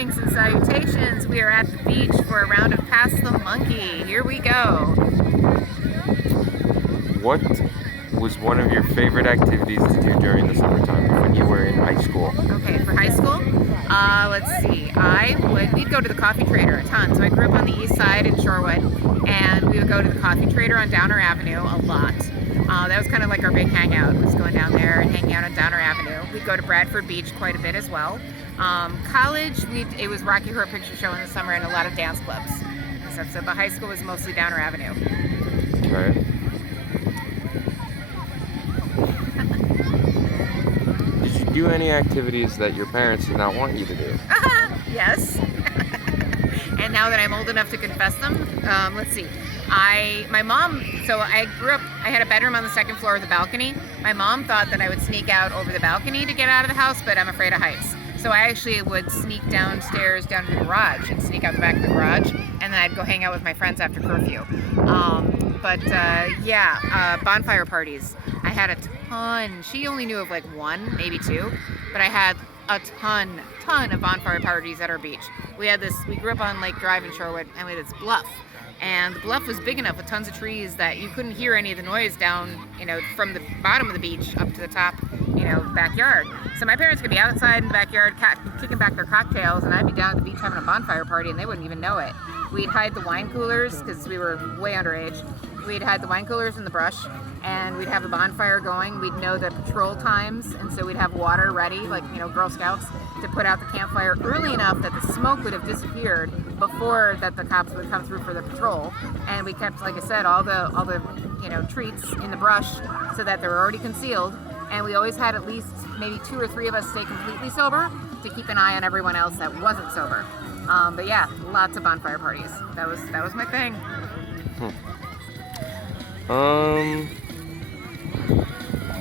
Greetings and salutations. We are at the beach for a round of Pass the Monkey. Here we go. What was one of your favorite activities to do during the summertime when you were in high school? Okay, for high school, let's see. We'd go to the Coffee Trader a ton. So I grew up on the east side in Shorewood, and we would go to the Coffee Trader on Downer Avenue a lot. That was kind of like our big hangout, was going down there and hanging out on Downer Avenue. We'd go to Bradford Beach quite a bit as well. College, it was Rocky Horror Picture Show in the summer and a lot of dance clubs. So the high school was mostly Downer Avenue. Right. Did you do any activities that your parents did not want you to do? Yes. And now that I'm old enough to confess them, let's see. My mom, so I grew up, I had a bedroom on the second floor with a balcony. My mom thought that I would sneak out over the balcony to get out of the house, but I'm afraid of heights. So I actually would sneak downstairs down to the garage and sneak out the back of the garage, and then I'd go hang out with my friends after curfew. Bonfire parties. I had a ton. She only knew of like one, maybe two, but I had a ton of bonfire parties at our beach. We grew up on Lake Drive in Shorewood, and we had this bluff. And the bluff was big enough with tons of trees that you couldn't hear any of the noise down, from the bottom of the beach up to the top, backyard. So my parents could be outside in the backyard kicking back their cocktails, and I'd be down at the beach having a bonfire party, and they wouldn't even know it. We'd hide the wine coolers, because we were way underage. We'd hide the wine coolers in the brush, and we'd have a bonfire going. We'd know the patrol times, and so we'd have water ready, like, Girl Scouts, to put out the campfire early enough that the smoke would have disappeared before that the cops would come through for the patrol. And we kept, like I said, all the treats in the brush so that they were already concealed. And we always had at least maybe 2 or 3 of us stay completely sober to keep an eye on everyone else that wasn't sober. But yeah, lots of bonfire parties. That was my thing.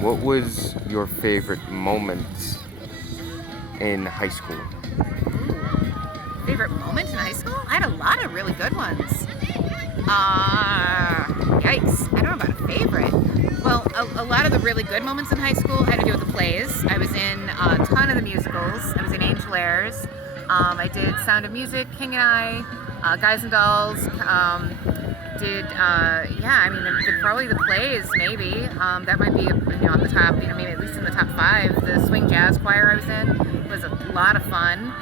What was your favorite moment in high school? Favorite moment in high school? I had a lot of really good ones. Yikes. I don't know about a favorite. Well, a lot of the really good moments in high school had to do with the plays. I was in a ton of the musicals. I was in Angel Airs. I did Sound of Music, King and I, Guys and Dolls. Probably the plays, maybe. That might be, on the top, maybe at least in the top 5. The swing jazz choir I was in was a lot of fun.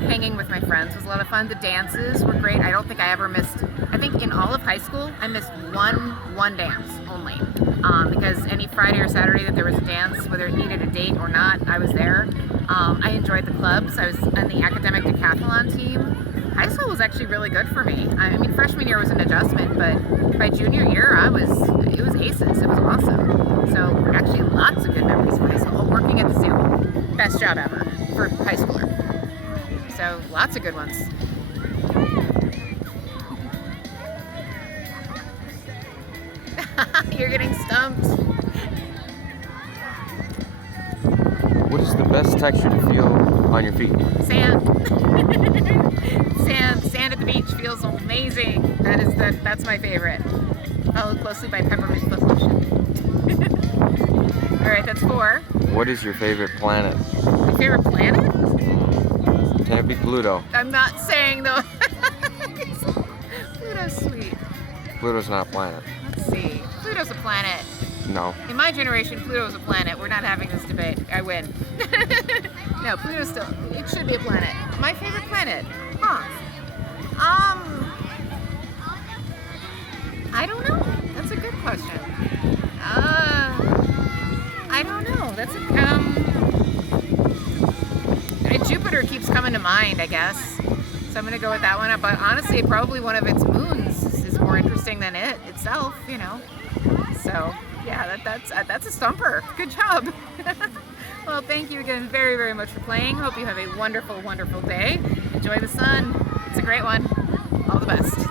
Hanging with my friends was a lot of fun. The dances were great. I don't think I ever missed, I think in all of high school, I missed one dance only. Because any Friday or Saturday that there was a dance, whether it needed a date or not, I was there. I enjoyed the clubs. I was on the academic decathlon team. High school was actually really good for me. I mean, freshman year was an adjustment, but by junior year, it was aces. It was awesome. So actually lots of good memories from high school. Working at the zoo, best job ever for high schooler. So lots of good ones. You're getting stumped. What is the best texture to feel on your feet? Sand. Sand at the beach feels amazing. That's my favorite. Followed closely by peppermint foot lotion. All right, that's 4. What is your favorite planet? My favorite planet? Can't be Pluto. I'm not saying though. Pluto's sweet. Pluto's not a planet. Let's see. Pluto's a planet. No. In my generation, Pluto's a planet. We're not having this debate. I win. No, Pluto's still, it should be a planet. My favorite planet? Huh. I don't know. That's a good question. I don't know. That's Jupiter keeps coming to mind, I guess. So I'm gonna go with that one. But honestly, probably one of its moons is more interesting than it itself, So yeah, that's a stumper. Good job. Well, thank you again very, very much for playing. Hope you have a wonderful, wonderful day. Enjoy the sun. It's a great one. All the best.